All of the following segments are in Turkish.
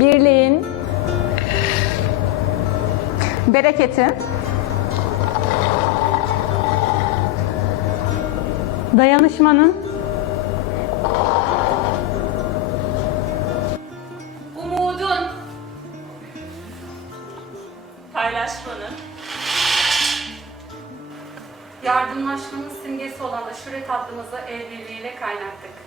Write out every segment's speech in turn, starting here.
birliğin, bereketin, dayanışmanın, Umudun, paylaşmanın, yardımlaşmanın simgesi olan aşure tatlımızı el birliğiyle kaynattık.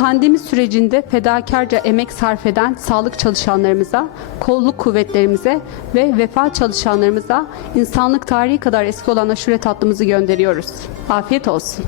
Pandemi sürecinde fedakarca emek sarf eden sağlık çalışanlarımıza, kolluk kuvvetlerimize ve vefa çalışanlarımıza insanlık tarihi kadar eski olan aşure tatlımızı gönderiyoruz. Afiyet olsun.